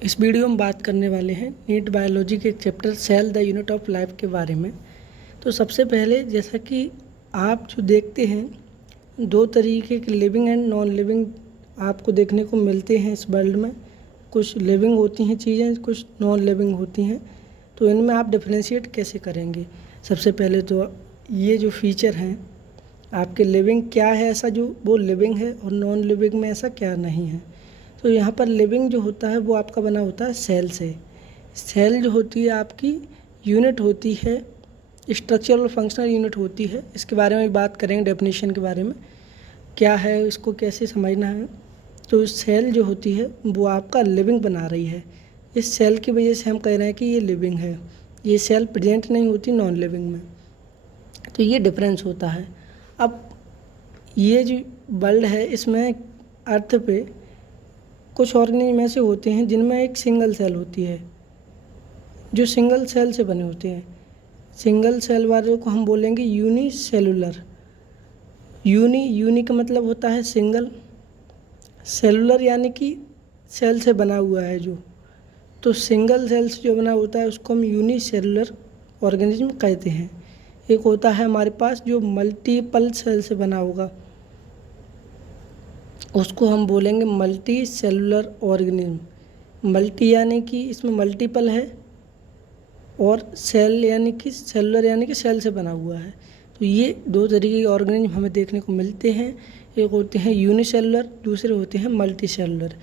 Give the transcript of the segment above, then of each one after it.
इस वीडियो में बात करने वाले हैं नीट बायोलॉजी के एक chapter cell the unit of life के बारे में। तो सबसे पहले जैसा कि आप जो देखते हैं दो तरीके के लिविंग एंड नॉन लिविंग आपको देखने को मिलते हैं इस वर्ल्ड में। कुछ लिविंग होती हैं चीज़ें, कुछ नॉन लिविंग होती हैं। तो इनमें आप डिफरेंशिएट कैसे करेंगे? सबसे पहले तो ये जो फीचर हैं आपके लिविंग क्या है ऐसा जो वो लिविंग है और नॉन लिविंग में ऐसा क्या नहीं है। तो यहाँ पर लिविंग जो होता है वो आपका बना होता है सेल से। सेल जो होती है आपकी यूनिट होती है, स्ट्रक्चरल और फंक्शनल यूनिट होती है। इसके बारे में बात करेंगे, डेफिनेशन के बारे में क्या है, इसको कैसे समझना है। तो सेल जो होती है वो आपका लिविंग बना रही है। इस सेल की वजह से हम कह रहे हैं कि ये लिविंग है। ये सेल प्रेजेंट नहीं होती नॉन लिविंग में। तो ये डिफरेंस होता है। अब ये जो वर्ल्ड है इसमें अर्थ पे कुछ ऑर्गेनिज्म ऐसे होते हैं जिनमें एक सिंगल सेल होती है, जो सिंगल सेल से बने होते हैं। सिंगल सेल वाले को हम बोलेंगे यूनिसेलुलर। यूनी का मतलब होता है सिंगल, सेलुलर यानी कि सेल से बना हुआ है जो। तो सिंगल सेल से जो बना होता है उसको हम यूनिसेलुलर ऑर्गेनिज्म कहते हैं। एक होता है हमारे पास जो मल्टीपल सेल से बना होगा, उसको हम बोलेंगे मल्टी सेलुलर ऑर्गेनिज्म। मल्टी यानी कि इसमें मल्टीपल है और सेल यानी कि सेलुलर यानी कि सेल से बना हुआ है। तो ये दो तरीके के ऑर्गेनिज्म हमें देखने को मिलते हैं। एक होते हैं यूनिसेलुलर, दूसरे होते हैं मल्टी सेलुलर।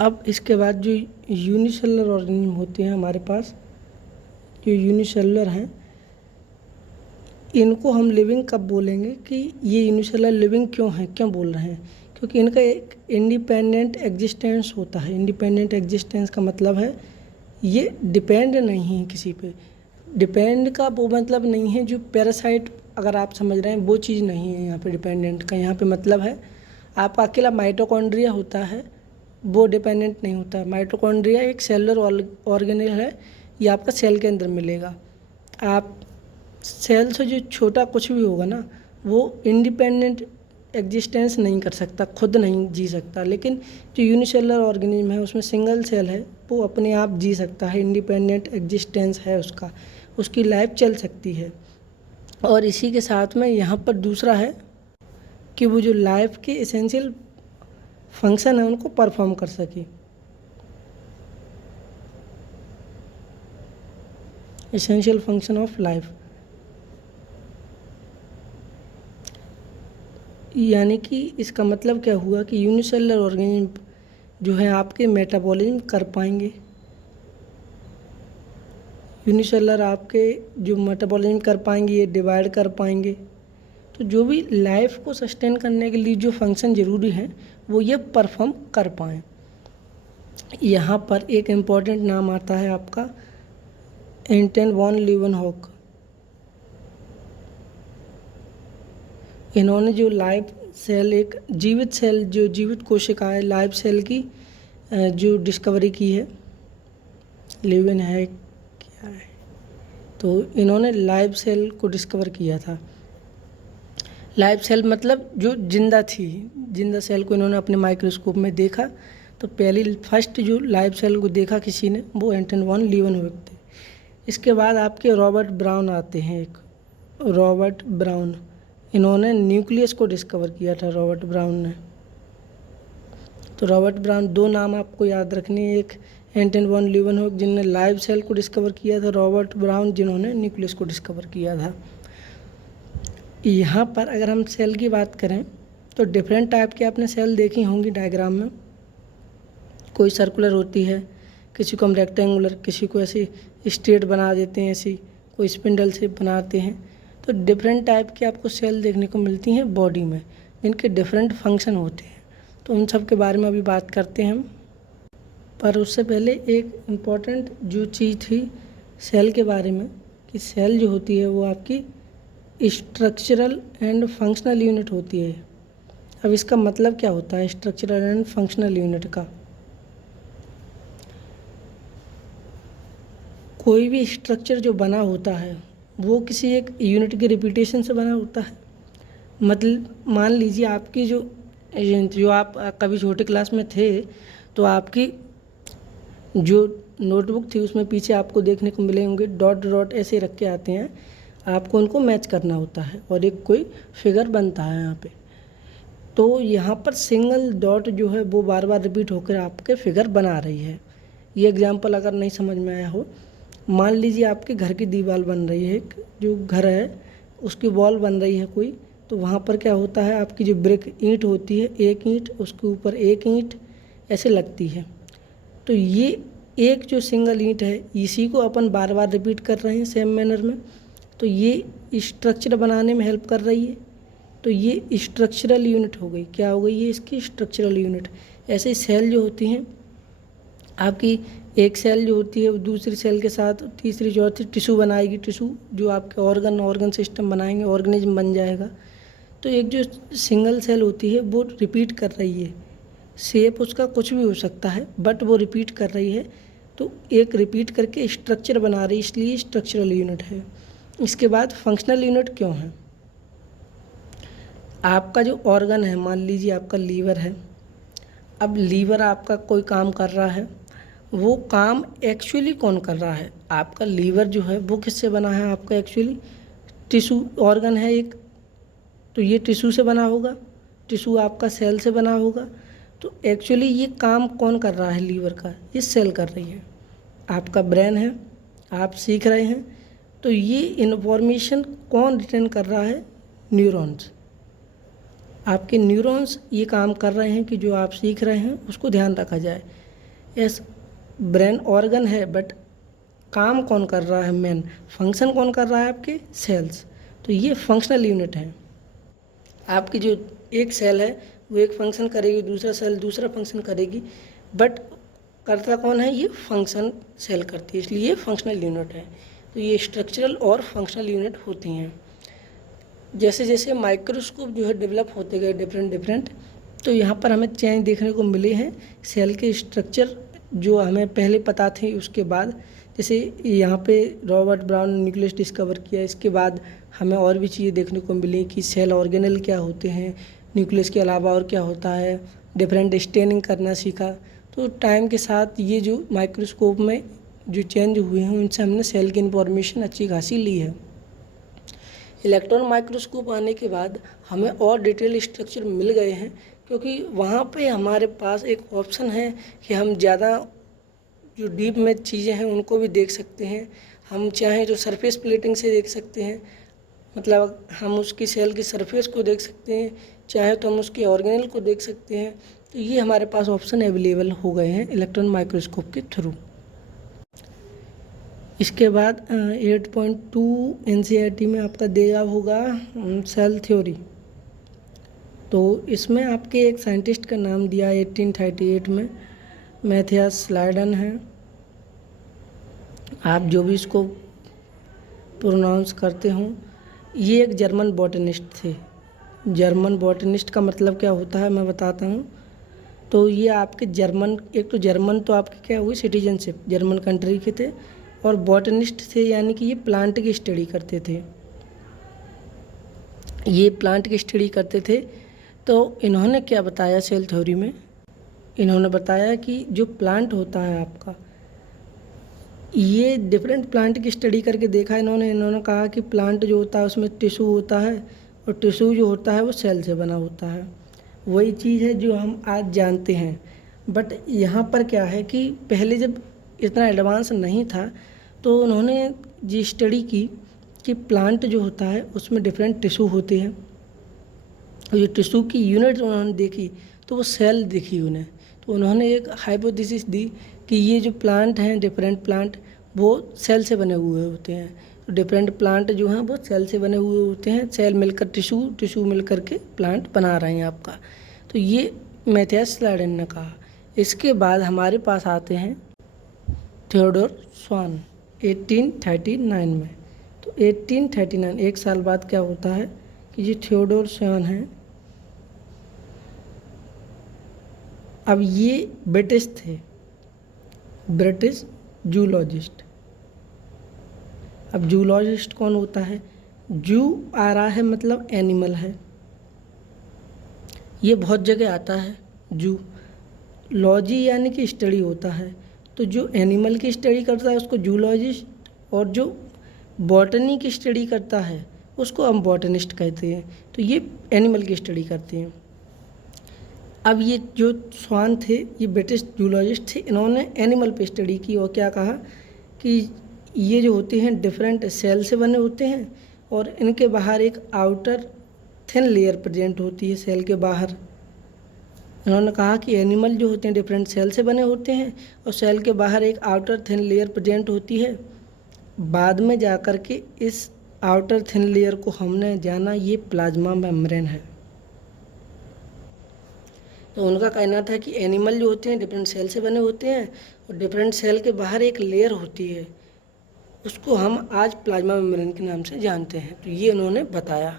अब इसके बाद जो यूनिसेलुलर ऑर्गेनिज्म होते हैं हमारे पास, जो यूनिसेलुलर हैं, इनको हम लिविंग कब बोलेंगे कि ये यूनिसेलुलर लिविंग क्यों है, क्यों बोल रहे हैं? क्योंकि इनका एक इंडिपेंडेंट एग्जिस्टेंस होता है। इंडिपेंडेंट एग्जिस्टेंस का मतलब है ये डिपेंड नहीं है किसी पे। डिपेंड का वो मतलब नहीं है जो पैरासाइट अगर आप समझ रहे हैं वो चीज़ नहीं है यहाँ पे। डिपेंडेंट का यहाँ पे मतलब है आपका अकेला माइटोकॉन्ड्रिया होता है, वो डिपेंडेंट नहीं होता है। माइटोकॉन्ड्रिया एक सेलुलर ऑर्गेनेल है, ये आपका सेल के अंदर मिलेगा। आप सेल से जो छोटा कुछ भी होगा ना वो इंडिपेंडेंट एग्जिस्टेंस नहीं कर सकता, खुद नहीं जी सकता। लेकिन जो यूनिसेलुलर ऑर्गेनिज्म है उसमें सिंगल सेल है, वो अपने आप जी सकता है, इंडिपेंडेंट एग्जिस्टेंस है उसका, उसकी लाइफ चल सकती है। और इसी के साथ में यहाँ पर दूसरा है कि वो जो लाइफ के एसेंशियल फंक्शन है उनको परफॉर्म कर सके। एसेंशियल फंक्शन ऑफ लाइफ यानी कि इसका मतलब क्या हुआ कि यूनिसेलुलर ऑर्गेनिज्म जो है आपके मेटाबॉलिज्म कर पाएंगे। यूनिसेलुलर आपके जो मेटाबॉलिज्म कर पाएंगे, ये डिवाइड कर पाएंगे। तो जो भी लाइफ को सस्टेन करने के लिए जो फंक्शन ज़रूरी है वो ये परफॉर्म कर पाएँ। यहाँ पर एक इम्पॉर्टेंट नाम आता है आपका एंटन वॉन लीवनहॉक। इन्होंने जो लाइव सेल, एक जीवित सेल, जो जीवित कोशिका है, लाइव सेल की जो डिस्कवरी की है। लिविन है क्या है, तो इन्होंने लाइव सेल को डिस्कवर किया था। लाइव सेल मतलब जो जिंदा थी, जिंदा सेल को इन्होंने अपने माइक्रोस्कोप में देखा। तो पहली फर्स्ट जो लाइव सेल को देखा किसी ने वो एंटन वॉन लीवनहॉक थे। इसके बाद आपके रॉबर्ट ब्राउन आते हैं, एक रॉबर्ट ब्राउन। इन्होंने न्यूक्लियस को डिस्कवर किया था, रॉबर्ट ब्राउन ने। तो रॉबर्ट ब्राउन, दो नाम आपको याद रखने, एक एंटन वॉन लीवनहॉक जिन्होंने लाइव सेल को डिस्कवर किया था, रॉबर्ट ब्राउन जिन्होंने न्यूक्लियस को डिस्कवर किया था। यहाँ पर अगर हम सेल की बात करें तो डिफरेंट टाइप के आपने सेल देखी होंगी डायग्राम में। कोई सर्कुलर होती है, किसी को हम रेक्टेंगुलर, किसी को ऐसी स्ट्रेट बना देते हैं, ऐसी कोई स्पिंडल से बनाते हैं। तो डिफरेंट टाइप की आपको सेल देखने को मिलती हैं बॉडी में, जिनके डिफरेंट फंक्शन होते हैं। तो उन सब के बारे में अभी बात करते हैं हम। पर उससे पहले एक इम्पॉर्टेंट जो चीज़ थी सेल के बारे में, कि सेल जो होती है वो आपकी स्ट्रक्चरल एंड फंक्शनल यूनिट होती है। अब इसका मतलब क्या होता है स्ट्रक्चरल एंड फंक्शनल यूनिट का? कोई भी स्ट्रक्चर जो बना होता है वो किसी एक यूनिट के रिपीटेशन से बना होता है। मतलब मान लीजिए आपकी जो आप कभी छोटे क्लास में थे तो आपकी जो नोटबुक थी उसमें पीछे आपको देखने को मिले होंगे डॉट डॉट ऐसे रख के आते हैं, आपको उनको मैच करना होता है और एक कोई फिगर बनता है यहाँ पे। तो यहाँ पर सिंगल डॉट जो है वो बार बार रिपीट होकर आपके फिगर बना रही है। ये एग्जांपल अगर नहीं समझ में आया हो, मान लीजिए आपके घर की दीवार बन रही है, जो घर है उसकी वॉल बन रही है कोई, तो वहाँ पर क्या होता है, आपकी जो ब्रिक ईंट होती है, एक ईंट उसके ऊपर एक ईंट ऐसे लगती है। तो ये एक जो सिंगल ईंट है इसी को अपन बार बार रिपीट कर रहे हैं सेम मैनर में, तो ये स्ट्रक्चर बनाने में हेल्प कर रही है। तो ये स्ट्रक्चरल यूनिट हो गई, क्या हो गई, ये इसकी स्ट्रक्चरल यूनिट। ऐसे ही सेल जो होती हैं आपकी, एक सेल जो होती है वो दूसरी सेल के साथ तीसरी चौथी टिश्यू बनाएगी, टिश्यू जो आपके ऑर्गन सिस्टम बनाएंगे, ऑर्गेनिज्म बन जाएगा। तो एक जो सिंगल सेल होती है वो रिपीट कर रही है, शेप उसका कुछ भी हो सकता है बट वो रिपीट कर रही है, तो एक रिपीट करके स्ट्रक्चर बना रही है, इसलिए स्ट्रक्चरल यूनिट है। इसके बाद फंक्शनल यूनिट क्यों है, आपका जो ऑर्गन है, मान लीजिए आपका लीवर है, अब लीवर आपका कोई काम कर रहा है, वो काम एक्चुअली कौन कर रहा है, आपका लीवर जो है वो किससे बना है, आपका एक्चुअली टिश्यू ऑर्गन है एक, तो ये टिश्यू से बना होगा, टिश्यू आपका सेल से बना होगा। तो एक्चुअली ये काम कौन कर रहा है लीवर का, ये सेल कर रही है। आपका ब्रेन है, आप सीख रहे हैं, तो ये इन्फॉर्मेशन कौन रिटेन कर रहा है, न्यूरॉन्स। आपके न्यूरॉन्स ये काम कर रहे हैं कि जो आप सीख रहे हैं उसको ध्यान रखा जाए। यस, ब्रेन ऑर्गन है बट काम कौन कर रहा है, मेन फंक्शन कौन कर रहा है, आपके सेल्स। तो ये फंक्शनल यूनिट है। आपकी जो एक सेल है वो एक फंक्शन करेगी, दूसरा सेल दूसरा फंक्शन करेगी, बट करता कौन है, ये फंक्शन सेल करती है, इसलिए ये फंक्शनल यूनिट है। तो ये स्ट्रक्चरल और फंक्शनल यूनिट होती हैं। जैसे जैसे माइक्रोस्कोप जो है डेवलप होते गए डिफरेंट, तो यहाँ पर हमें चेंज देखने को मिले हैं सेल के स्ट्रक्चर जो हमें पहले पता थे। उसके बाद जैसे यहाँ पे रॉबर्ट ब्राउन ने न्यूक्लियस डिस्कवर किया, इसके बाद हमें और भी चीज़ें देखने को मिली कि सेल ऑर्गेनेल क्या होते हैं, न्यूक्लियस के अलावा और क्या होता है, डिफरेंट स्टेनिंग करना सीखा। तो टाइम के साथ ये जो माइक्रोस्कोप में जो चेंज हुए हैं उनसे हमने सेल की इंफॉर्मेशन अच्छी खासी ली है। इलेक्ट्रॉन माइक्रोस्कोप आने के बाद हमें और डिटेल स्ट्रक्चर मिल गए हैं, क्योंकि वहाँ पे हमारे पास एक ऑप्शन है कि हम ज़्यादा जो डीप में चीज़ें हैं उनको भी देख सकते हैं। हम चाहें तो सरफेस प्लेटिंग से देख सकते हैं, मतलब हम उसकी सेल की सरफेस को देख सकते हैं, चाहे तो हम उसके ऑर्गेनेल को देख सकते हैं। तो ये हमारे पास ऑप्शन अवेलेबल हो गए हैं इलेक्ट्रॉन माइक्रोस्कोप के थ्रू। इसके बाद 8.2 NCERT में आपका दिया होगा सेल थ्योरी। तो इसमें आपके एक साइंटिस्ट का नाम दिया 1838 में, मैथियास स्लाइडन है, आप जो भी इसको प्रोनाउंस करते हो। ये एक जर्मन बॉटनिस्ट थे। जर्मन बॉटनिस्ट का मतलब क्या होता है मैं बताता हूँ। तो ये आपके जर्मन, एक तो जर्मन तो आपकी क्या हुई सिटीजनशिप, जर्मन कंट्री के थे, और बॉटनिस्ट थे यानी कि ये प्लांट की स्टडी करते थे, ये प्लांट की स्टडी करते थे। तो इन्होंने क्या बताया सेल थ्योरी में, इन्होंने बताया कि जो प्लांट होता है आपका, ये डिफरेंट प्लांट की स्टडी करके देखा इन्होंने कहा कि प्लांट जो होता है उसमें टिश्यू होता है, और टिश्यू जो होता है वो सेल से बना होता है। वही चीज़ है जो हम आज जानते हैं। बट यहाँ पर क्या है कि पहले जब इतना एडवांस नहीं था तो उन्होंने ये स्टडी की कि प्लांट जो होता है उसमें डिफरेंट टिश्यू होते हैं, और ये टिश्यू की यूनिट उन्होंने देखी तो वो सेल दिखी उन्हें। तो उन्होंने एक हाइपोथेसिस दी कि ये जो प्लांट हैं, डिफरेंट प्लांट, वो सेल से बने हुए होते हैं। तो डिफरेंट प्लांट जो हैं वो सेल से बने हुए होते हैं, सेल मिलकर टिश्यू, टिश्यू मिलकर के प्लांट बना रहे हैं आपका। तो ये मैथियास स्लाइडन ने कहा। इसके बाद हमारे पास आते हैं थियोडोर स्वान 1839 में। तो 1839 एक साल बाद क्या होता है कि ये थियोडोर स्वान हैं, अब ये ब्रिटिश थे, ब्रिटिश जूलॉजिस्ट। अब जूलॉजिस्ट कौन होता है, जू आ रहा है मतलब एनिमल है, ये बहुत जगह आता है। जू लॉजी यानी कि स्टडी होता है, तो जो एनिमल की स्टडी करता है उसको जूलॉजिस्ट, और जो बॉटनी की स्टडी करता है उसको हम बॉटनिस्ट कहते हैं। तो ये एनिमल की स्टडी करते हैं। अब ये जो स्वान थे ये ब्रिटिश जूलॉजिस्ट थे, इन्होंने एनिमल पे स्टडी की और क्या कहा कि ये जो होते हैं डिफरेंट सेल से बने होते हैं और इनके बाहर एक आउटर थिन लेयर प्रेजेंट होती है सेल के बाहर। इन्होंने कहा कि एनिमल जो होते हैं डिफरेंट सेल से बने होते हैं और सेल के बाहर एक आउटर थिन लेयर प्रेजेंट होती है। बाद में जा कर के इस आउटर थिन लेयर को हमने जाना ये प्लाज्मा मेम्ब्रेन है। तो उनका कहना था कि एनिमल जो होते हैं डिफरेंट सेल से बने होते हैं और डिफरेंट सेल के बाहर एक लेयर होती है, उसको हम आज प्लाज्मा मेम्ब्रेन के नाम से जानते हैं। तो ये उन्होंने बताया।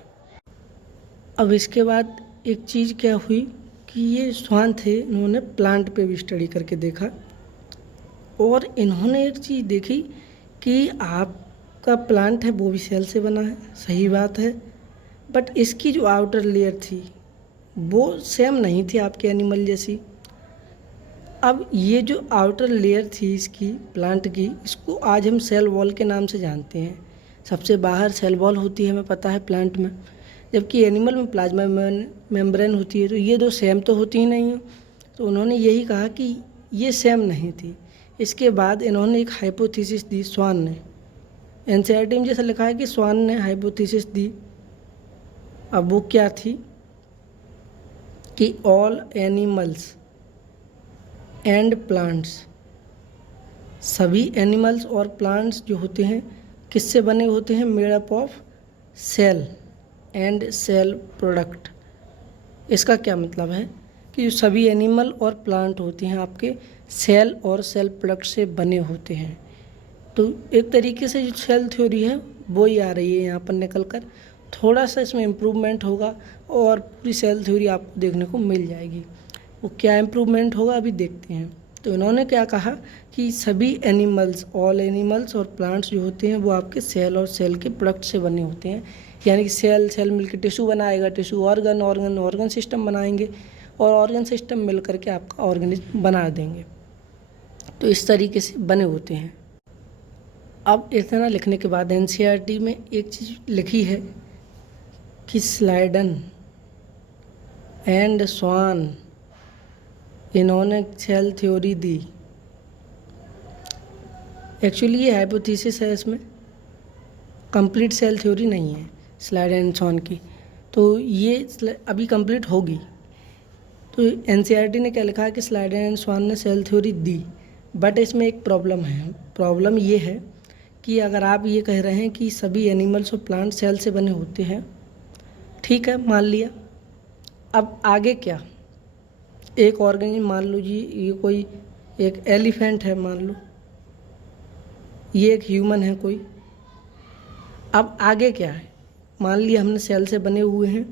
अब इसके बाद एक चीज़ क्या हुई कि ये स्वान थे, इन्होंने प्लांट पे भी स्टडी करके देखा और इन्होंने एक चीज़ देखी कि आपका प्लांट है वो भी सेल से बना है, सही बात है, बट इसकी जो आउटर लेयर थी वो सेम नहीं थी आपके एनिमल जैसी। अब ये जो आउटर लेयर थी इसकी प्लांट की, इसको आज हम सेल वॉल के नाम से जानते हैं। सबसे बाहर सेल वॉल होती है हमें पता है प्लांट में, जबकि एनिमल में प्लाज्मा मेम्ब्रेन होती है। तो ये दो सेम तो होती ही नहीं है। तो उन्होंने यही कहा कि ये सेम नहीं थी। इसके बाद इन्होंने एक हाइपोथेसिस दी स्वान ने, एनसीईआरटी में जैसा लिखा है कि स्वान ने हाइपोथेसिस दी। अब वो क्या थी कि ऑल एनिमल्स एंड प्लांट्स, सभी एनिमल्स और प्लांट्स जो होते हैं किससे बने होते हैं, made up of cell and cell product. इसका क्या मतलब है कि जो सभी एनिमल और प्लांट होते हैं आपके सेल और सेल प्रोडक्ट से बने होते हैं। तो एक तरीके से जो सेल थ्योरी है वो ही आ रही है यहाँ पर निकल कर। थोड़ा सा इसमें इम्प्रूवमेंट होगा और पूरी सेल थ्योरी आपको देखने को मिल जाएगी। वो क्या इम्प्रूवमेंट होगा अभी देखते हैं। तो इन्होंने क्या कहा कि सभी एनिमल्स, ऑल एनिमल्स और प्लांट्स जो होते हैं वो आपके सेल और सेल के प्रोडक्ट से बने होते हैं। यानी कि सेल मिलकर टिश्यू बनाएगा, टिश्यू ऑर्गन सिस्टम बनाएंगे और ऑर्गन सिस्टम मिल करके आपका ऑर्गेनिज्म बना देंगे। तो इस तरीके से बने होते हैं। अब इतना लिखने के बाद एनसीईआरटी में एक चीज़ लिखी है कि स्लाइडन एंड स्वान इन्होंने सेल थ्योरी दी। एक्चुअली ये हाइपोथेसिस है, इसमें कंप्लीट सेल थ्योरी नहीं है स्लाइडन एंड स्वान की। तो ये अभी कंप्लीट होगी। तो एनसीईआरटी ने क्या लिखा कि स्लाइडन एंड स्वान ने सेल थ्योरी दी, बट इसमें एक प्रॉब्लम है। प्रॉब्लम ये है कि अगर आप ये कह रहे हैं कि सभी एनिमल्स और प्लांट सेल से बने होते हैं, ठीक है मान लिया, अब आगे क्या। एक ऑर्गेनिज्म मान लो जी, ये कोई एक एलिफेंट है मान लो, ये एक ह्यूमन है कोई। अब आगे क्या है, मान लिया हमने सेल से बने हुए हैं,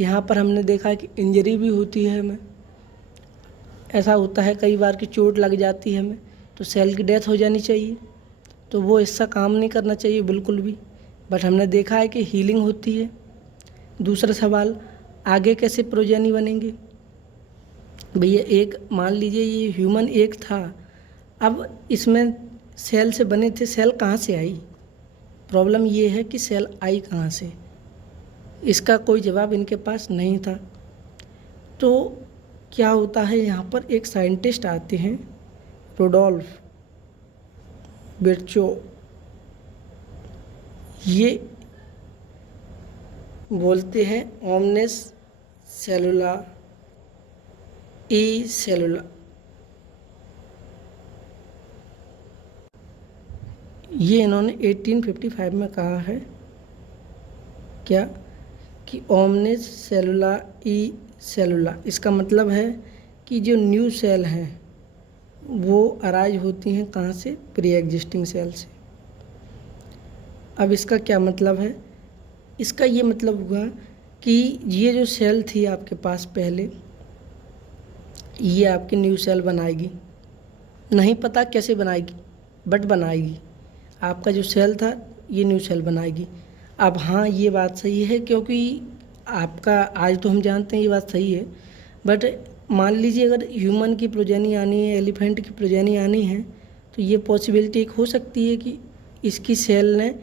यहाँ पर हमने देखा कि इंजरी भी होती है हमें। ऐसा होता है कई बार कि चोट लग जाती है हमें, तो सेल की डेथ हो जानी चाहिए। तो वो इसका काम नहीं करना चाहिए बिल्कुल भी, बट हमने देखा है कि हीलिंग होती है। दूसरा सवाल, आगे कैसे प्रोजेनी बनेंगे। भैया एक मान लीजिए ये ह्यूमन एक था, अब इसमें सेल से बने थे, सेल कहाँ से आई। प्रॉब्लम ये है कि सेल आई कहाँ से, इसका कोई जवाब इनके पास नहीं था। तो क्या होता है, यहाँ पर एक साइंटिस्ट आते हैं रुडोल्फ विर्चो, ये बोलते हैं ओमनिस सेलुला ई सेलुला। ये इन्होंने 1855 में कहा है क्या कि ओमनिस सेलुला ई सेलुला। इसका मतलब है कि जो न्यू सेल हैं वो अराइज होती हैं कहाँ से, प्री एग्जिस्टिंग सेल से। अब इसका क्या मतलब है, इसका ये मतलब हुआ कि ये जो सेल थी आपके पास पहले, ये आपकी न्यू सेल बनाएगी, नहीं पता कैसे बनाएगी बट बनाएगी। आपका जो सेल था ये न्यू सेल बनाएगी। अब हाँ ये बात सही है, क्योंकि आपका आज तो हम जानते हैं ये बात सही है, बट मान लीजिए अगर ह्यूमन की प्रोजेनी आनी है, एलिफेंट की प्रोजेनी आनी है, तो ये पॉसिबिलिटी एक हो सकती है कि इसकी सेल ने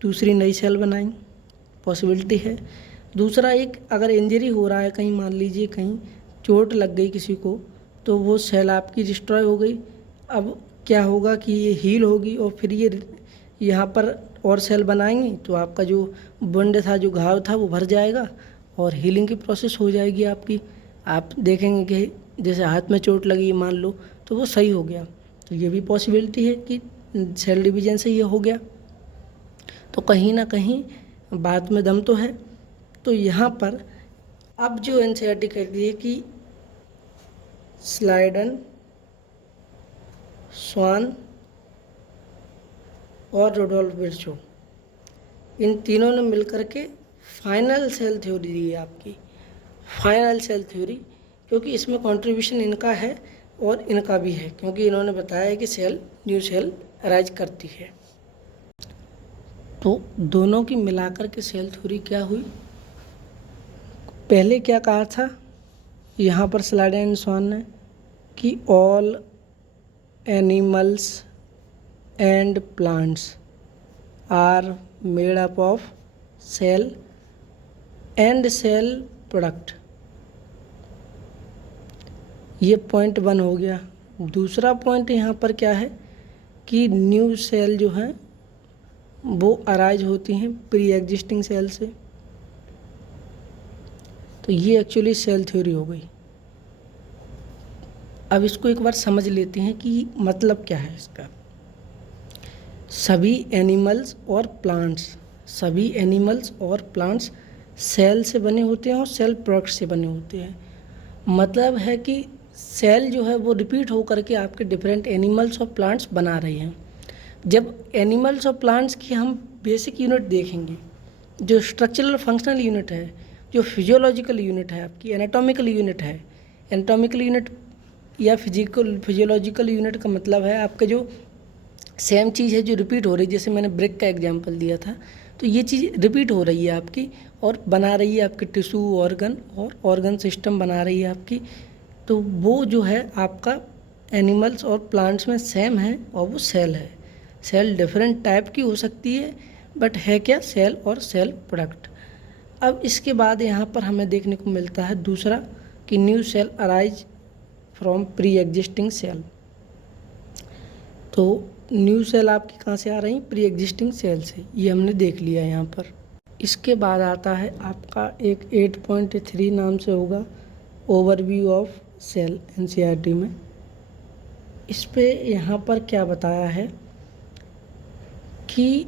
दूसरी नई सेल बनाई, पॉसिबिलिटी है। दूसरा, एक अगर इंजरी हो रहा है कहीं, मान लीजिए कहीं चोट लग गई किसी को, तो वो सेल आपकी डिस्ट्रॉय हो गई। अब क्या होगा कि ये हील होगी और फिर ये यहाँ पर और सेल बनाएंगी, तो आपका जो वुंड था, जो घाव था, वो भर जाएगा और हीलिंग की प्रोसेस हो जाएगी आपकी। आप देखेंगे कि जैसे हाथ में चोट लगी मान लो, तो वो सही हो गया। तो ये भी पॉसिबिलिटी है कि सेल डिवीजन से ये हो गया। तो कहीं ना कहीं बात में दम तो है। तो यहाँ पर अब जो एनसीईआरटी कहती है कि स्लाइडन, स्वान और रुडोल्फ विर्चो, इन तीनों ने मिलकर के फाइनल सेल थ्योरी दी है आपकी, फाइनल सेल थ्योरी, क्योंकि इसमें कंट्रीब्यूशन इनका है और इनका भी है, क्योंकि इन्होंने बताया है कि सेल न्यू सेल अराइज करती है। तो दोनों की मिलाकर के सेल थ्योरी क्या हुई? पहले क्या कहा था यहाँ पर स्लाइडन एंड स्वान ने कि all animals and plants are made up of cell and cell product. ये पॉइंट 1 हो गया। दूसरा पॉइंट यहाँ पर क्या है कि न्यू सेल जो हैं वो अराइज होती हैं प्री एग्जिस्टिंग सेल से। तो ये एक्चुअली सेल थ्योरी हो गई। अब इसको एक बार समझ लेते हैं कि मतलब क्या है इसका। सभी एनिमल्स और प्लांट्स सेल से बने होते हैं और सेल प्रोडक्ट से बने होते हैं। मतलब है कि सेल जो है वो रिपीट होकर के आपके डिफरेंट एनिमल्स और प्लांट्स बना रही हैं। जब एनिमल्स और प्लांट्स की हम बेसिक यूनिट देखेंगे, जो स्ट्रक्चरल फंक्शनल यूनिट है, जो फिजियोलॉजिकल यूनिट है आपकी, एनाटॉमिकल यूनिट है। एनाटॉमिकल यूनिट या फिजियोलॉजिकल यूनिट का मतलब है आपका जो सेम चीज़ है जो रिपीट हो रही है। जैसे मैंने ब्रेक का एग्जांपल दिया था, तो ये चीज़ रिपीट हो रही है आपकी और बना रही है आपके टिश्यू, ऑर्गन सिस्टम बना रही है आपकी। तो वो जो है आपका एनिमल्स और प्लांट्स में सेम है और वो सेल है। सेल डिफरेंट टाइप की हो सकती है, बट है क्या? सेल और सेल प्रोडक्ट। अब इसके बाद यहाँ पर हमें देखने को मिलता है दूसरा कि new cell arise from pre existing cell. तो न्यू सेल आपकी कहाँ से आ रही? प्री एग्जिस्टिंग सेल से। ये हमने देख लिया यहाँ पर। इसके बाद आता है आपका एक 8.3 नाम से होगा ओवरव्यू ऑफ सेल एनसीईआरटी में। इस पे यहाँ पर क्या बताया है कि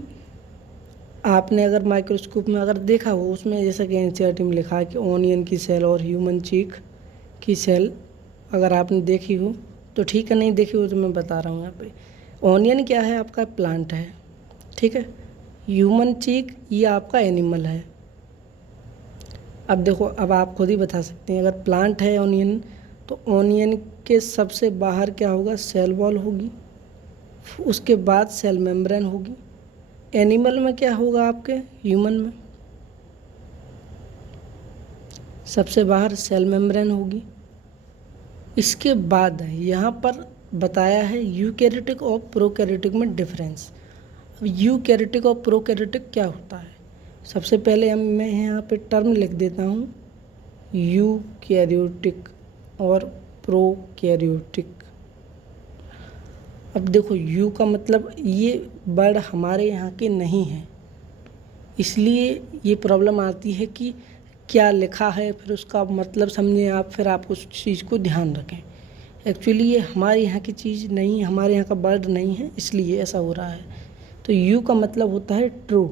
आपने अगर माइक्रोस्कोप में अगर देखा हो, उसमें जैसा कि एनसीईआरटी में लिखा है कि ऑनियन की सेल और ह्यूमन चीक की सेल अगर आपने देखी हो तो ठीक है, नहीं देखी हो तो मैं बता रहा हूँ यहाँ पे। ऑनियन क्या है? आपका प्लांट है, ठीक है। ह्यूमन चीक ये आपका एनिमल है। अब देखो, अब आप खुद ही बता सकते हैं, अगर प्लांट है ऑनियन, तो ऑनियन के सबसे बाहर क्या होगा? सेल वॉल होगी, उसके बाद सेल मेम्ब्रेन होगी। एनिमल में क्या होगा? आपके ह्यूमन में सबसे बाहर सेल मेम्ब्रेन होगी। इसके बाद यहाँ पर बताया है यूकैरियोटिक और प्रोकैरियोटिक में डिफरेंस। अब यूकैरियोटिक और प्रोकैरियोटिक क्या होता है? सबसे पहले मैं यहाँ पे टर्म लिख देता हूँ, यूकैरियोटिक और प्रोकैरियोटिक। अब देखो, यू का मतलब ये वर्ड हमारे यहाँ के नहीं है, इसलिए ये प्रॉब्लम आती है कि क्या लिखा है, फिर उसका मतलब समझें आप, फिर आप उस चीज़ को ध्यान रखें। एक्चुअली ये हमारे यहाँ की चीज़ नहीं, हमारे यहाँ का वर्ड नहीं है, इसलिए ऐसा हो रहा है। तो यू का मतलब होता है ट्रू।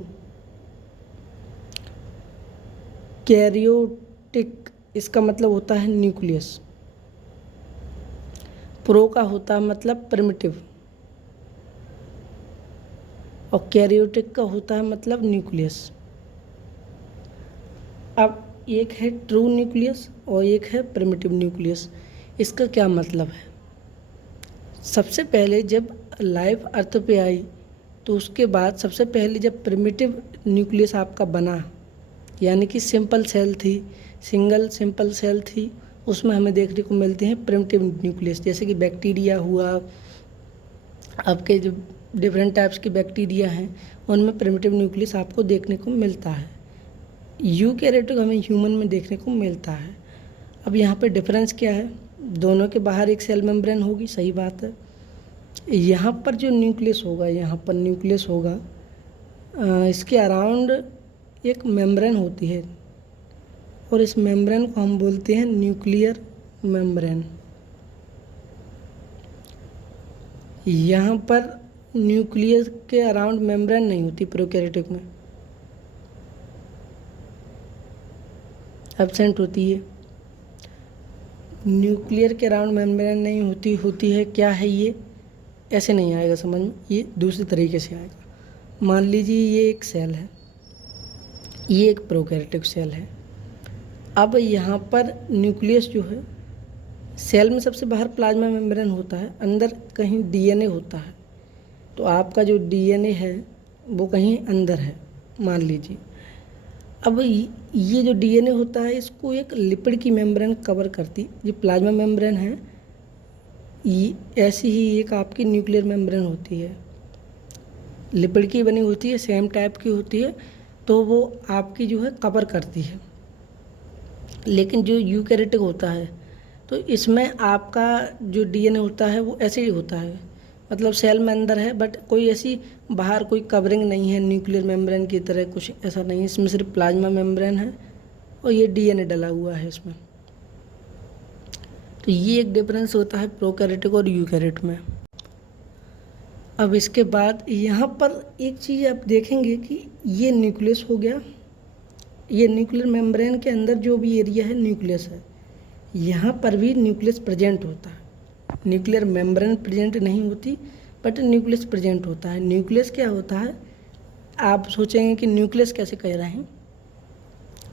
कैरियोटिक, इसका मतलब होता है न्यूक्लियस। प्रो का होता है मतलब प्रिमिटिव, और कैरियोटिक का होता है मतलब न्यूक्लियस। अब एक है ट्रू न्यूक्लियस और एक है प्रिमिटिव न्यूक्लियस। इसका क्या मतलब है? सबसे पहले जब लाइफ अर्थ पे आई, तो उसके बाद सबसे पहले जब प्रिमिटिव न्यूक्लियस आपका बना, यानी कि सिंपल सेल थी, सिंगल सिंपल सेल थी, उसमें हमें देखने को मिलते हैं प्रिमिटिव न्यूक्लियस, जैसे कि बैक्टीरिया हुआ, आपके जो डिफरेंट टाइप्स के बैक्टीरिया हैं उनमें प्रिमिटिव न्यूक्लियस आपको देखने को मिलता है। यूकैरियोटिक हमें ह्यूमन में देखने को मिलता है। अब यहाँ पे डिफरेंस क्या है, दोनों के बाहर एक सेल मेम्ब्रेन होगी, सही बात है। यहाँ पर जो न्यूक्लियस होगा, यहाँ पर न्यूक्लियस होगा, इसके अराउंड एक मेम्ब्रेन होती है और इस मेम्ब्रेन को हम बोलते हैं न्यूक्लियर मेम्ब्रेन। यहाँ पर न्यूक्लियस के अराउंड मेम्ब्रेन नहीं होती प्रोकैरियोटिक में, एब्सेंट होती है। न्यूक्लियर के अराउंड मेम्ब्रेन नहीं होती है। क्या है ये, ऐसे नहीं आएगा समझ में, ये दूसरे तरीके से आएगा। मान लीजिए ये एक सेल है, ये एक प्रोकैरियोटिक सेल है। अब यहाँ पर न्यूक्लियस जो है, सेल में सबसे बाहर प्लाज्मा मेम्ब्रेन होता है, अंदर कहीं डीएनए होता है। तो आपका जो डीएनए है वो कहीं अंदर है मान लीजिए। अब ये जो डीएनए होता है इसको एक लिपिड की मेम्ब्रेन कवर करती, ये प्लाज्मा मेम्ब्रेन है, ये ऐसी ही एक आपकी न्यूक्लियर मेम्ब्रेन होती है, लिपिड की बनी होती है, सेम टाइप की होती है, तो वो आपकी जो है कवर करती है। लेकिन जो यूकैरियोटिक होता है तो इसमें आपका जो डीएनए होता है वो ऐसे ही होता है, मतलब सेल में अंदर है बट कोई ऐसी बाहर कोई कवरिंग नहीं है न्यूक्लियर मेम्ब्रेन की तरह, कुछ ऐसा नहीं है। इसमें सिर्फ प्लाज्मा मेम्ब्रेन है और ये डीएनए डला हुआ है इसमें। तो ये एक डिफरेंस होता है प्रोकैरियोटिक और यूकैरियोट में। अब इसके बाद यहाँ पर एक चीज़ आप देखेंगे कि ये न्यूक्लियस हो गया, ये न्यूक्लियर मेम्ब्रेन के अंदर जो भी एरिया है न्यूक्लियस है, यहाँ पर भी न्यूक्लियस प्रेजेंट होता है। न्यूक्लियर मेम्ब्रेन प्रेजेंट नहीं होती बट न्यूक्लियस प्रेजेंट होता है। न्यूक्लियस क्या होता है, आप सोचेंगे कि न्यूक्लियस कैसे कह रहे हैं,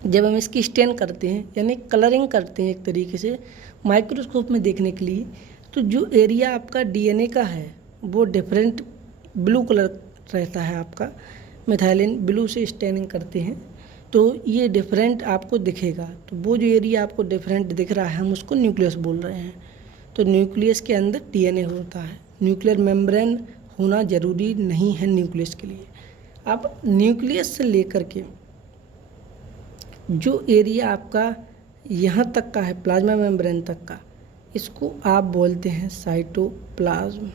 जब हम इसकी स्टेन करते हैं यानी कलरिंग करते हैं एक तरीके से माइक्रोस्कोप में देखने के लिए, तो जो एरिया आपका डीएनए का है वो डिफरेंट ब्लू कलर रहता है आपका, मिथाइलिन ब्लू से स्टेनिंग करते हैं तो ये डिफरेंट आपको दिखेगा। तो वो जो एरिया आपको डिफरेंट दिख रहा है हम उसको न्यूक्लियस बोल रहे हैं। तो न्यूक्लियस के अंदर डीएनए होता है, न्यूक्लियर मेम्ब्रेन होना ज़रूरी नहीं है न्यूक्लियस के लिए। अब न्यूक्लियस से लेकर के जो एरिया आपका यहाँ तक का है प्लाज्मा मेम्ब्रेन तक का, इसको आप बोलते हैं साइटोप्लाज्म।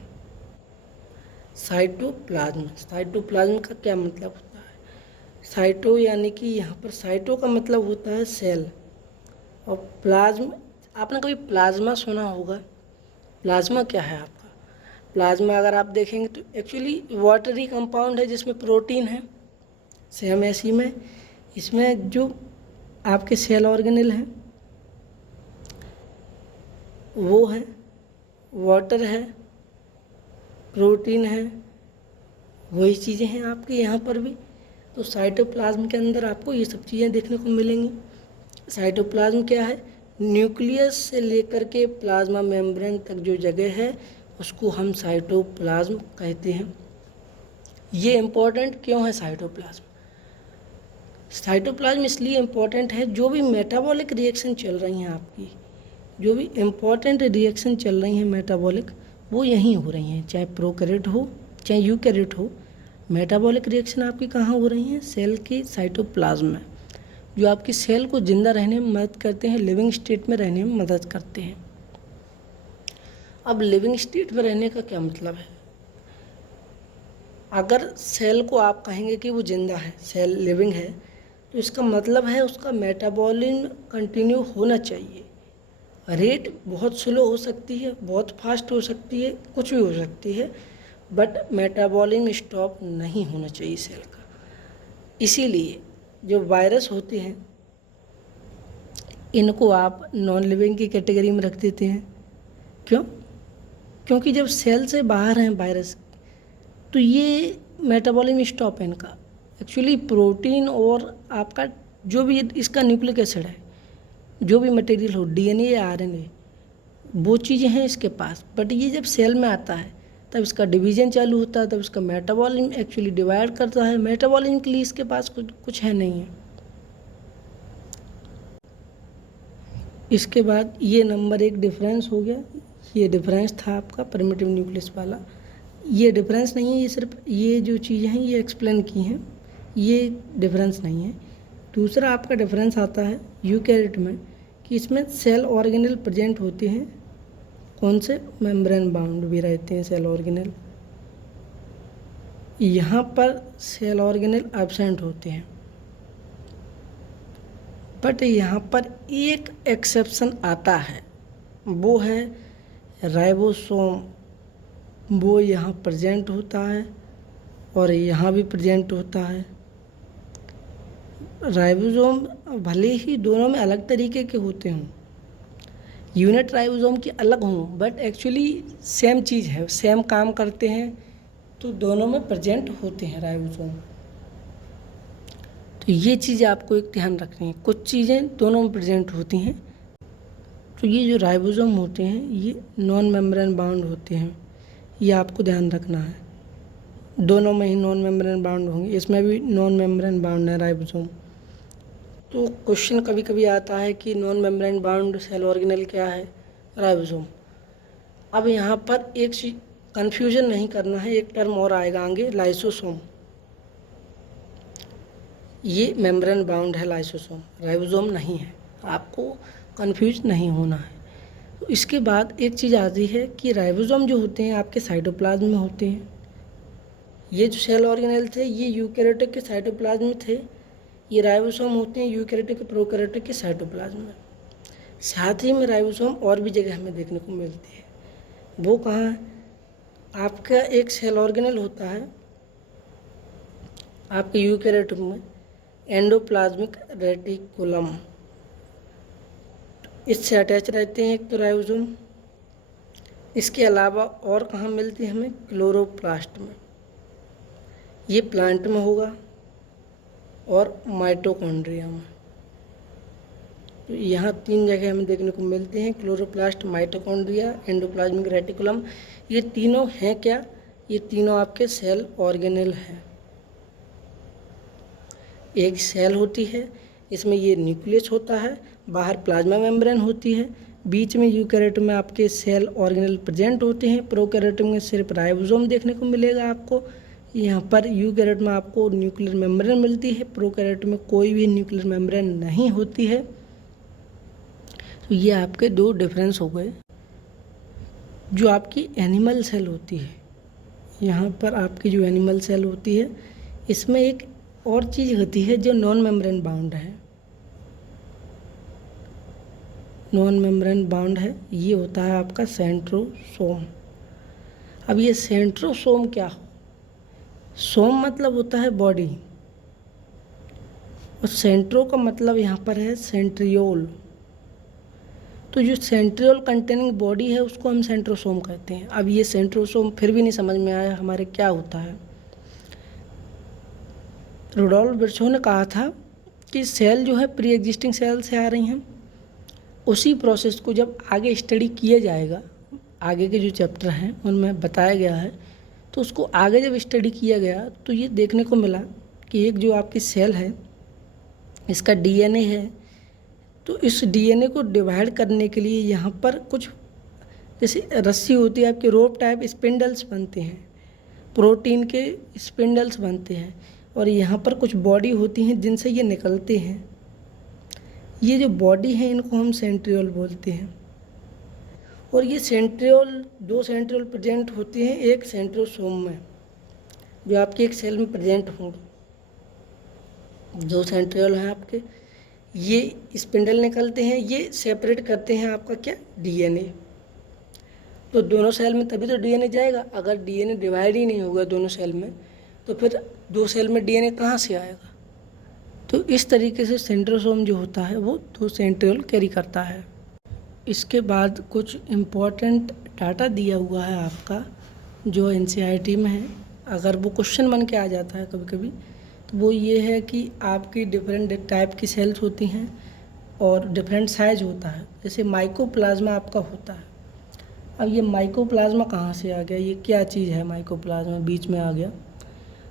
साइटोप्लाज्म का क्या मतलब होता है, साइटो यानी कि यहाँ पर साइटो का मतलब होता है सेल, और प्लाज्म, आपने कभी प्लाज्मा सुना होगा। प्लाज्मा क्या है आपका, प्लाज्मा अगर आप देखेंगे तो एक्चुअली वाटरी कंपाउंड है जिसमें प्रोटीन है, सेम ऐसी में इसमें जो आपके सेल ऑर्गेनेल हैं वो है, वाटर है, प्रोटीन है, वही चीज़ें हैं आपके यहाँ पर भी। तो साइटोप्लाज्म के अंदर आपको ये सब चीज़ें देखने को मिलेंगी। साइटोप्लाज्म क्या है, न्यूक्लियस से लेकर के प्लाज्मा मेम्ब्रेन तक जो जगह है उसको हम साइटोप्लाज्म कहते हैं। ये इम्पोर्टेंट क्यों है साइटोप्लाज्म, साइटोप्लाज्म इसलिए इम्पोर्टेंट है, जो भी मेटाबॉलिक रिएक्शन चल रही हैं आपकी, जो भी इम्पोर्टेंट रिएक्शन चल रही हैं मेटाबॉलिक, वो यहीं हो रही हैं, चाहे प्रोकैरियोट हो चाहे यूकैरियोट हो। मेटाबॉलिक रिएक्शन आपकी कहाँ हो रही हैं, सेल की साइटोप्लाज्म में, जो आपकी सेल को जिंदा रहने में मदद करते हैं, लिविंग स्टेट में रहने में मदद करते हैं। अब लिविंग स्टेट में रहने का क्या मतलब है, अगर सेल को आप कहेंगे कि वो जिंदा है, सेल लिविंग है, तो इसका मतलब है उसका मेटाबॉलिज्म कंटिन्यू होना चाहिए। रेट बहुत स्लो हो सकती है, बहुत फास्ट हो सकती है, कुछ भी हो सकती है, बट मेटाबॉलिज्म स्टॉप नहीं होना चाहिए सेल का। इसीलिए जो वायरस होते हैं इनको आप नॉन लिविंग की कैटेगरी में रख देते हैं। क्यों, क्योंकि जब सेल से बाहर हैं वायरस तो ये मेटाबॉलिज्म स्टॉप है इनका। एक्चुअली प्रोटीन और आपका जो भी इसका न्यूक्लिक एसिड है, जो भी मटेरियल हो, डीएनए या आरएनए, वो चीज़ें हैं इसके पास, बट ये जब सेल में आता है तब इसका डिवीजन चालू होता है, तब इसका मेटाबॉलिज्म एक्चुअली डिवाइड करता है। मेटाबॉलिज्म के लिए इसके पास कुछ है नहीं है। इसके बाद ये नंबर एक डिफरेंस हो गया, ये डिफरेंस था आपका प्रिमिटिव न्यूक्लियस वाला। ये डिफरेंस नहीं है, ये सिर्फ ये जो चीज़ें हैं ये एक्सप्लेन की हैं, ये डिफरेंस नहीं है। दूसरा आपका डिफरेंस आता है यूकैरियोट में कि इसमें सेल ऑर्गेनेल प्रेजेंट होते हैं, कौन से, मेम्ब्रेन बाउंड भी रहते हैं सेल ऑर्गेनेल। यहाँ पर सेल ऑर्गेनेल एब्सेंट होते हैं। बट यहाँ पर एक एक्सेप्शन आता है, वो है राइबोसोम, वो यहाँ प्रेजेंट होता है और यहाँ भी प्रेजेंट होता है। राइबोसोम भले ही दोनों में अलग तरीके के होते हों, यूनिट राइबोसोम की अलग हों, बट एक्चुअली सेम चीज़ है, सेम काम करते हैं, तो दोनों में प्रेजेंट होते हैं राइबोसोम। तो ये चीज़ आपको एक ध्यान रखनी है, कुछ चीज़ें दोनों में प्रेजेंट होती हैं। तो ये जो राइबोसोम होते हैं ये नॉन मेम्ब्रेन बाउंड होते हैं, ये आपको ध्यान रखना है। दोनों में ही नॉन मेम्ब्रेन बाउंड होंगे, इसमें भी नॉन मेम्ब्रेन बाउंड है राइबोसोम। तो क्वेश्चन कभी कभी आता है कि non membrane bound cell organelle क्या है, राइबोसोम। अब यहाँ पर एक चीज कन्फ्यूजन नहीं करना है, एक टर्म और आएगा आगे, लाइसोसोम। ये मेम्ब्रेन बाउंड है लाइसोसोम, राइबोसोम नहीं है, आपको कन्फ्यूज नहीं होना है। तो इसके बाद एक चीज़ आती है कि राइबोसोम जो होते हैं आपके साइटोप्लाज्म में होते हैं। ये जो सेल ऑर्गेनेल थे ये यूकैरियोटिक के साइटोप्लाज्म में थे, ये राइबोसोम होते हैं यूकैरियोटिक प्रोकैरियोटिक के साइटोप्लाज्म में। साथ ही में राइबोसोम और भी जगह हमें देखने को मिलती है, वो कहाँ है, आपका एक सेल ऑर्गेनेल होता है आपके यूकैरियोटिक में, एंडोप्लाज्मिक रेटिकुलम, इससे अटैच रहते हैं एक तो राइबोसोम। इसके अलावा और कहाँ मिलती है हमें, क्लोरोप्लास्ट में, ये प्लांट में होगा और माइटोकॉन्ड्रिया में। तो यहाँ 3 जगह हमें देखने को मिलते हैं, क्लोरोप्लास्ट, माइटोकॉन्ड्रिया, एंडोप्लाज्मिक रेटिकुलम। ये तीनों हैं क्या, ये तीनों आपके सेल ऑर्गेनेल हैं। एक सेल होती है, इसमें ये न्यूक्लियस होता है, बाहर प्लाज्मा मेम्ब्रेन होती है, बीच में यूकैरियोट में आपके सेल ऑर्गेनेल प्रेजेंट होते हैं, प्रोकैरियोट में सिर्फ राइबोसोम देखने को मिलेगा आपको। यहाँ पर यूकैरियोट में आपको न्यूक्लियर मेम्ब्रेन मिलती है, प्रोकैरियोट में कोई भी न्यूक्लियर मेम्ब्रेन नहीं होती है। तो ये आपके 2 डिफरेंस हो गए। जो आपकी एनिमल सेल होती है, यहाँ पर आपकी जो एनिमल सेल होती है इसमें एक और चीज़ होती है जो नॉन मेम्ब्रेन बाउंड है, नॉन मेम्ब्रेन बाउंड है, ये होता है आपका सेंट्रोसोम। अब ये सेंट्रोसोम क्या हो, सोम मतलब होता है बॉडी और सेंट्रो का मतलब यहाँ पर है सेंट्रियोल। तो जो सेंट्रियोल कंटेनिंग बॉडी है उसको हम सेंट्रोसोम कहते हैं। अब ये सेंट्रोसोम फिर भी नहीं समझ में आया हमारे क्या होता है। रुडोल्फ विर्चो ने कहा था कि सेल जो है प्री एग्जिस्टिंग सेल से आ रही हैं, उसी प्रोसेस को जब आगे स्टडी किया जाएगा, आगे के जो चैप्टर हैं उनमें बताया गया है, तो उसको आगे जब स्टडी किया गया तो ये देखने को मिला कि एक जो आपकी सेल है इसका डीएनए है, तो इस डीएनए को डिवाइड करने के लिए यहाँ पर कुछ जैसे रस्सी होती है आपके, रोप टाइप स्पिंडल्स बनते हैं, प्रोटीन के स्पिंडल्स बनते हैं, और यहाँ पर कुछ बॉडी होती हैं जिनसे ये निकलते हैं। ये जो बॉडी है इनको हम सेंट्रियोल बोलते हैं। और ये सेंट्रियोल, 2 सेंट्रियोल प्रेजेंट होते हैं एक सेंट्रोसोम में, जो आपके एक सेल में प्रेजेंट होंगे। 2 सेंट्रियोल हैं आपके, ये स्पिंडल निकलते हैं, ये सेपरेट करते हैं आपका क्या, डीएनए। तो दोनों सेल में तभी तो डीएनए जाएगा, अगर डीएनए डिवाइड ही नहीं होगा दोनों सेल में तो फिर 2 सेल में डीएनए कहाँ से आएगा। तो इस तरीके से सेंट्रोसोम जो होता है वो 2 सेंट्रियोल कैरी करता है। इसके बाद कुछ इम्पोर्टेंट डाटा दिया हुआ है आपका जो एनसीईआरटी में है, अगर वो क्वेश्चन बन के आ जाता है कभी कभी, तो वो ये है कि आपकी डिफरेंट टाइप की सेल्स होती हैं और डिफरेंट साइज होता है। जैसे माइकोप्लाज्मा आपका होता है। अब ये माइकोप्लाज्मा कहाँ से आ गया, ये क्या चीज़ है माइकोप्लाज्मा, बीच में आ गया।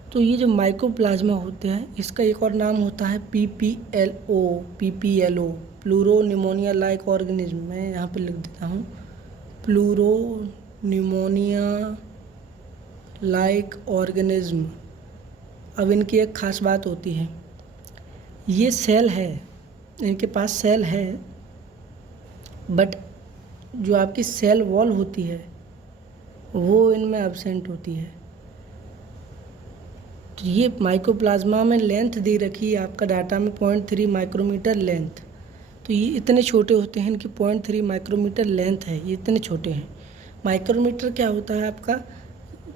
तो ये जो माइकोप्लाज्मा होते हैं इसका एक और नाम होता है पीपीएलओ, प्लूरोनिमोनिया लाइक ऑर्गेनिज्म, मैं यहाँ पे लिख देता हूँ प्लूरोनिमोनिया लाइक ऑर्गेनिज्म। अब इनकी एक ख़ास बात होती है, ये सेल है, इनके पास सेल है, बट जो आपकी सेल वॉल होती है वो इनमें एब्सेंट होती है। तो ये माइकोप्लाज्मा में लेंथ दे रखी है आपका डाटा में 0.3 माइक्रोमीटर लेंथ। तो ये इतने छोटे होते हैं, इनकी 0.3 माइक्रोमीटर लेंथ है, ये इतने छोटे हैं। माइक्रोमीटर क्या होता है आपका,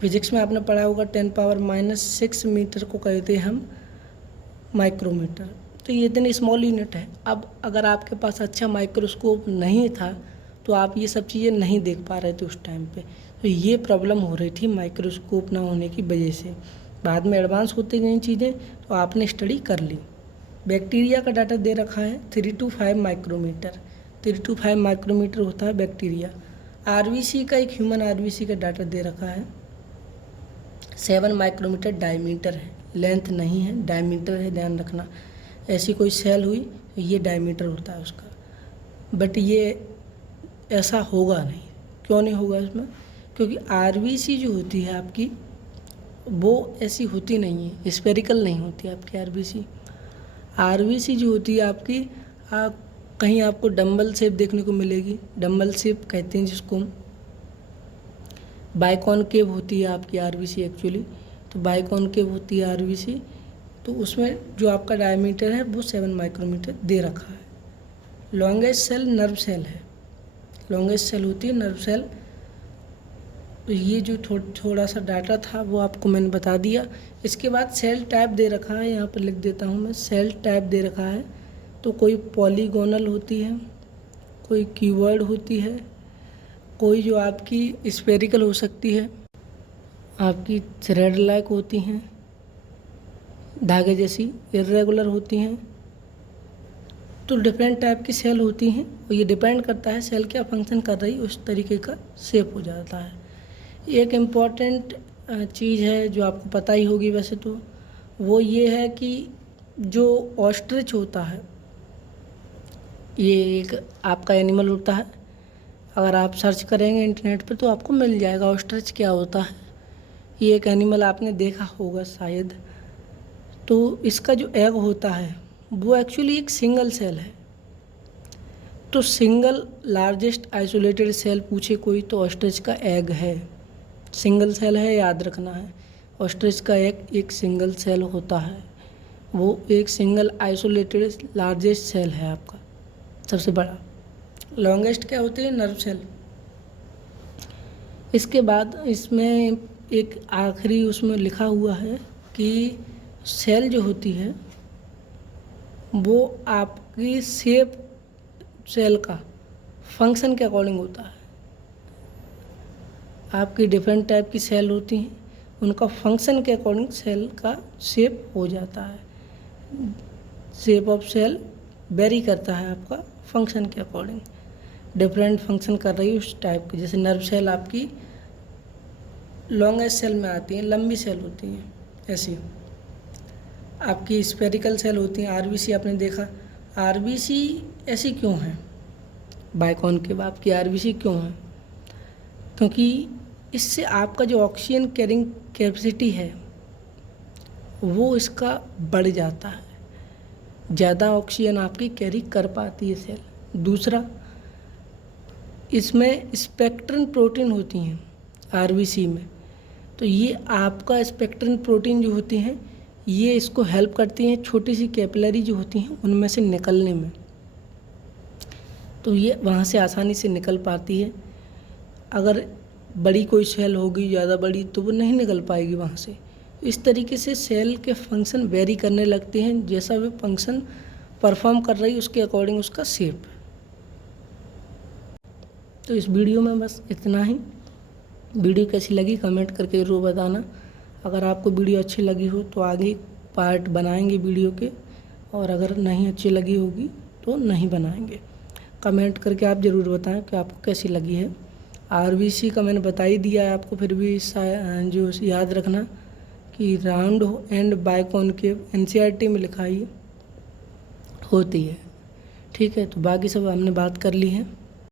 फिजिक्स में आपने पढ़ा होगा 10⁻⁻⁶ मीटर को कहते हैं हम माइक्रोमीटर। तो ये इतनी स्मॉल यूनिट है। अब अगर आपके पास अच्छा माइक्रोस्कोप नहीं था तो आप ये सब चीज़ें नहीं देख पा रहे थे उस टाइम पे। तो ये प्रॉब्लम हो रही थी माइक्रोस्कोप ना होने की वजह से। बाद में एडवांस होती गई चीज़ें तो आपने स्टडी कर ली। बैक्टीरिया का डाटा दे रखा है 3 to 5 माइक्रोमीटर, 3 to 5 माइक्रोमीटर होता है बैक्टीरिया। आरबीसी का, एक ह्यूमन आरबीसी का डाटा दे रखा है 7 माइक्रोमीटर डायमीटर है, लेंथ नहीं है, डायमीटर है, ध्यान रखना। ऐसी कोई सेल हुई ये डायमीटर होता है उसका, बट ये ऐसा होगा नहीं। क्यों नहीं होगा इसमें, क्योंकि आरबीसी जो होती है आपकी वो ऐसी होती नहीं है, स्फेरिकल नहीं होती आपकी आरबीसी। आरबीसी जो होती है आपकी कहीं आपको डंबल शेप देखने को मिलेगी, डंबल शेप कहते हैं जिसको। बाइकॉनकेव होती है आपकी आरबीसी एक्चुअली, तो बाइकॉनकेव होती है आरबीसी। तो उसमें जो आपका डायमीटर है वो 7 माइक्रोमीटर दे रखा है। लॉन्गेस्ट सेल नर्व सेल है, लॉन्गेस्ट सेल होती है नर्व सेल। तो ये जो थोड़ा सा डाटा था वो आपको मैंने बता दिया। इसके बाद सेल टाइप दे रखा है, यहाँ पर लिख देता हूँ मैं, सेल टाइप दे रखा है। तो कोई पॉलीगोनल होती है, कोई क्यूबॉइड होती है, कोई जो आपकी स्फेरिकल हो सकती है, आपकी थ्रेड लाइक होती हैं, धागे जैसी इर्रेगुलर होती हैं। तो डिफरेंट टाइप की सेल होती हैं और ये डिपेंड करता है सेल क्या फंक्शन कर रही है, उस तरीके का शेप हो जाता है। एक इम्पॉर्टेंट चीज़ है जो आपको पता ही होगी वैसे तो, वो ये है कि जो ऑस्ट्रिच होता है ये एक आपका एनिमल होता है। अगर आप सर्च करेंगे इंटरनेट पर तो आपको मिल जाएगा ऑस्ट्रिच क्या होता है। ये एक एनिमल आपने देखा होगा शायद। तो इसका जो एग होता है वो एक्चुअली एक सिंगल सेल है। तो सिंगल लार्जेस्ट आइसोलेटेड सेल पूछे कोई तो ऑस्ट्रिच का एग है, सिंगल सेल है, याद रखना है। ऑस्ट्रिच का एग एक सिंगल सेल होता है, वो एक सिंगल आइसोलेटेड लार्जेस्ट सेल है आपका, सबसे बड़ा। लॉन्गेस्ट क्या होती है, नर्व सेल। इसके बाद इसमें एक आखिरी उसमें लिखा हुआ है कि सेल जो होती है वो आपकी शेप सेल का फंक्शन के अकॉर्डिंग होता है। आपकी डिफरेंट टाइप की सेल होती हैं, उनका फंक्शन के अकॉर्डिंग सेल का शेप हो जाता है। शेप ऑफ सेल वेरी करता है आपका फंक्शन के अकॉर्डिंग, डिफरेंट फंक्शन कर रही है उस टाइप की। जैसे नर्व सेल आपकी लॉन्गेस्ट सेल में आती हैं, लंबी सेल होती हैं ऐसी। आपकी स्फेरिकल सेल होती हैं, आरबीसी आपने देखा। आरबीसी ऐसी क्यों है, बाइकॉनकेव आपकी आरबीसी क्यों है, क्योंकि इससे आपका जो ऑक्सीजन कैरिंग कैपेसिटी है वो इसका बढ़ जाता है, ज़्यादा ऑक्सीजन आपकी कैरी कर पाती है सेल। दूसरा, इसमें स्पेक्ट्रन प्रोटीन होती हैं आरबीसी में, तो ये आपका स्पेक्ट्रन प्रोटीन जो होती हैं ये इसको हेल्प करती हैं छोटी सी कैपिलरी जो होती हैं उनमें से निकलने में, तो ये वहाँ से आसानी से निकल पाती है। अगर बड़ी कोई सेल होगी ज़्यादा बड़ी तो वो नहीं निकल पाएगी वहाँ से। इस तरीके से सेल के फंक्शन वेरी करने लगते हैं, जैसा वो फंक्शन परफॉर्म कर रही है उसके अकॉर्डिंग उसका शेप। तो इस वीडियो में बस इतना ही। वीडियो कैसी लगी कमेंट करके ज़रूर बताना। अगर आपको वीडियो अच्छी लगी हो तो आगे पार्ट बनाएंगे वीडियो के, और अगर नहीं अच्छी लगी होगी तो नहीं बनाएंगे। कमेंट करके आप ज़रूर बताएं कि आपको कैसी लगी है। आरबीसी का मैंने बता ही दिया है आपको, फिर भी जो याद रखना कि राउंड एंड बाइकॉनकेव एनसीईआरटी में लिखाई होती है। ठीक है, तो बाकी सब हमने बात कर ली है।